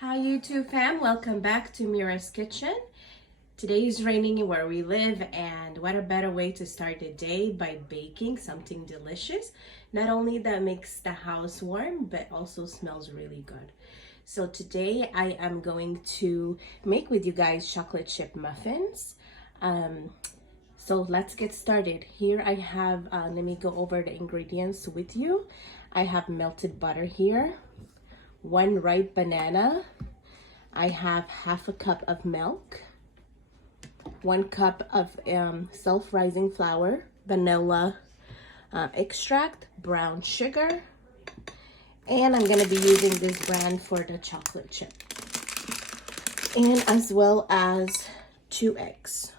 Hi YouTube fam, welcome back to Mira's Kitchen. Today is raining where we live, and what a better way to start the day by baking something delicious. Not only that makes the house warm, but also smells really good. So today I am going to make with you guys chocolate chip muffins. So let's get started. Here I have, let me go over the ingredients with you. I have melted butter here, one ripe banana. I have half a cup of milk, 1 cup of self-rising flour, vanilla extract, brown sugar, and I'm going to be using this brand for the chocolate chip, and as well as 2 eggs.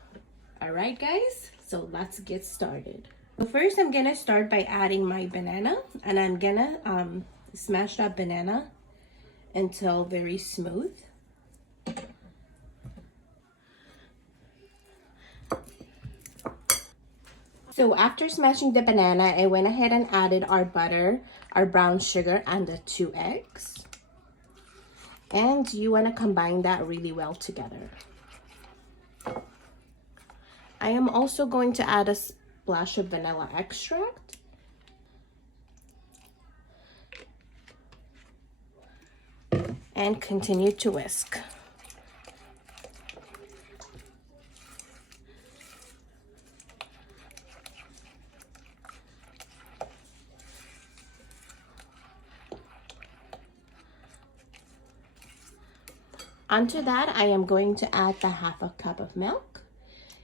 All right, guys, so let's get started. So first, I'm going to start by adding my banana, and I'm going to smash that banana until very smooth. So after smashing the banana, I went ahead and added our butter, our brown sugar, and the 2 eggs. And you want to combine that really well together. I am also going to add a splash of vanilla extract. And continue to whisk. Onto that, I am going to add the half a cup of milk.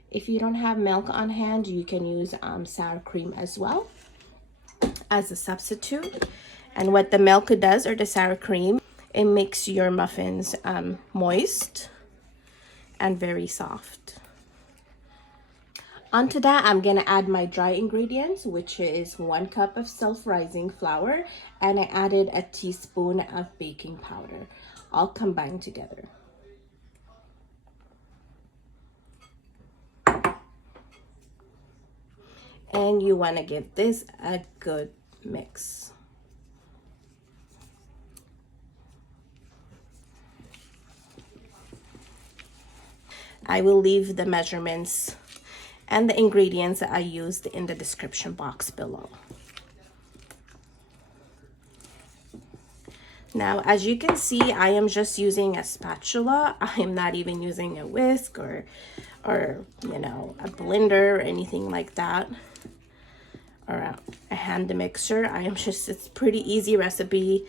If you don't have milk on hand, you can use sour cream as well as a substitute. And what the milk does, or the sour cream, it makes your muffins moist and very soft. Onto that, I'm gonna add my dry ingredients, which is 1 cup of self-rising flour, and I added a teaspoon of baking powder, all combined together. And you wanna give this a good mix. I will leave the measurements and the ingredients that I used in the description box below. Now, as you can see, I am just using a spatula. I am not even using a whisk or you know, a blender or anything like that, or a hand mixer. It's pretty easy recipe.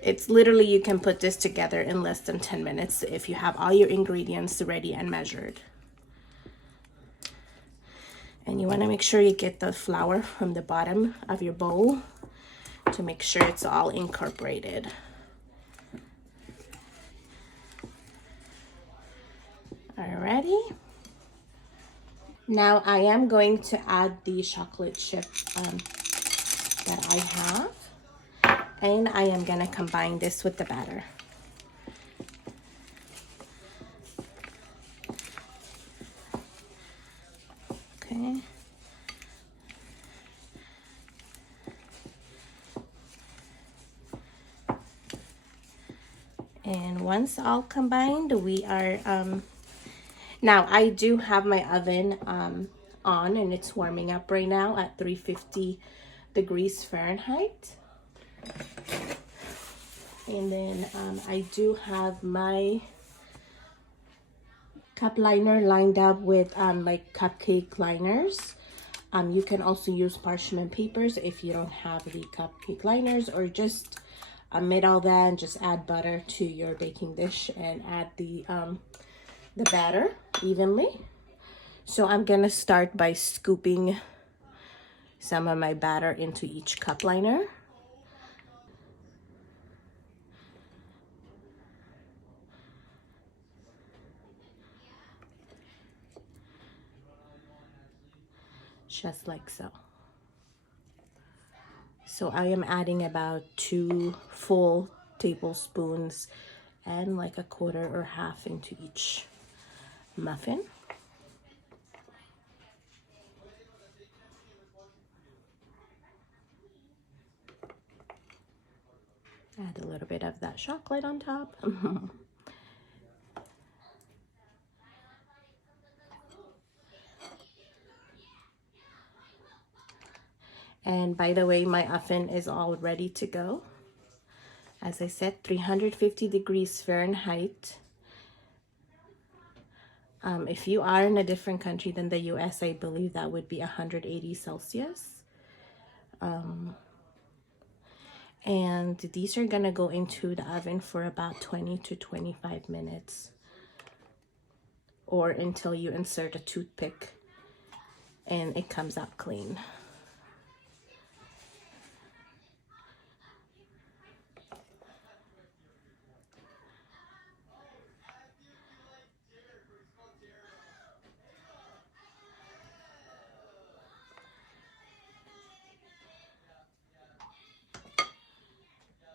It's literally, you can put this together in less than 10 minutes if you have all your ingredients ready and measured. And you want to make sure you get the flour from the bottom of your bowl to make sure it's all incorporated. Alrighty. Now I am going to add the chocolate chip that I have, and I am going to combine this with the batter. Okay. And once all combined, we are, now I do have my oven on, and it's warming up right now at 350 degrees Fahrenheit. And then I do have my cup liner lined up with like cupcake liners. You can also use parchment papers if you don't have the cupcake liners, or just amid all that and just add butter to your baking dish and add the batter evenly. So I'm gonna start by scooping some of my batter into each cup liner. Just like so. So I am adding about 2 full tablespoons and like 1/4 or half into each muffin. Add a little bit of that chocolate on top. And by the way, my oven is all ready to go. As I said, 350 degrees Fahrenheit. If you are in a different country than the US, I believe that would be 180 Celsius. And these are gonna go into the oven for about 20 to 25 minutes, or until you insert a toothpick and it comes out clean.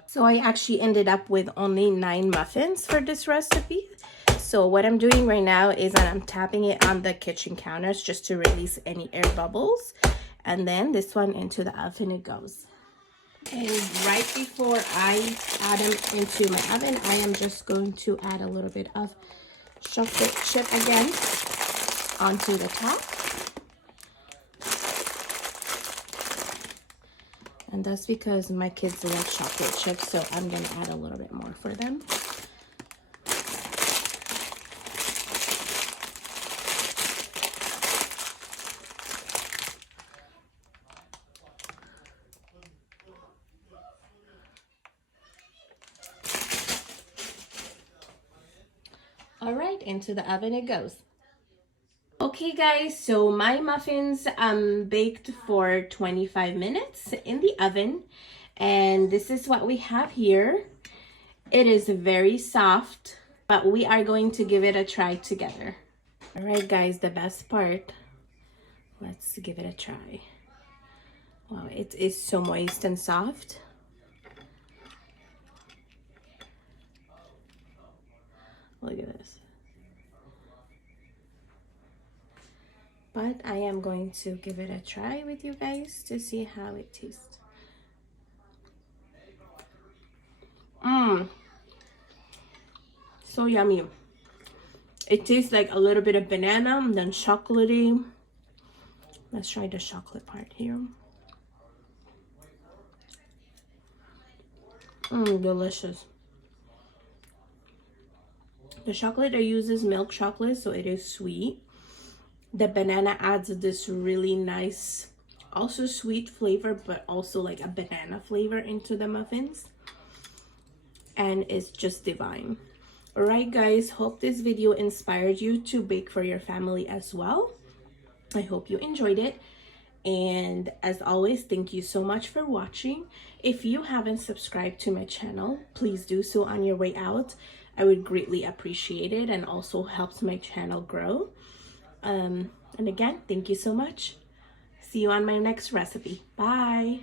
So I actually ended up with only 9 muffins for this recipe. So what I'm doing right now is I'm tapping it on the kitchen counters just to release any air bubbles. And then this one into the oven it goes. And right before I add them into my oven, I am just going to add a little bit of chocolate chip again onto the top. And that's because my kids love chocolate chips, so I'm gonna add a little bit more for them. All right, into the oven it goes. Okay guys, so my muffins baked for 25 minutes in the oven, and this is what we have here. It is very soft, but we are going to give it a try together. All right guys, the best part. Let's give it a try. Wow, it is so moist and soft. Look at this. But I am going to give it a try with you guys to see how it tastes. So yummy. It tastes like a little bit of banana and then chocolatey. Let's try the chocolate part here. Delicious. The chocolate I use is milk chocolate, so it is sweet. The banana adds this really nice, also sweet flavor, but also like a banana flavor into the muffins. And it's just divine. All right, guys, hope this video inspired you to bake for your family as well. I hope you enjoyed it. And as always, thank you so much for watching. If you haven't subscribed to my channel, please do so on your way out. I would greatly appreciate it, and also helps my channel grow. And again, thank you so much. See you on my next recipe. Bye.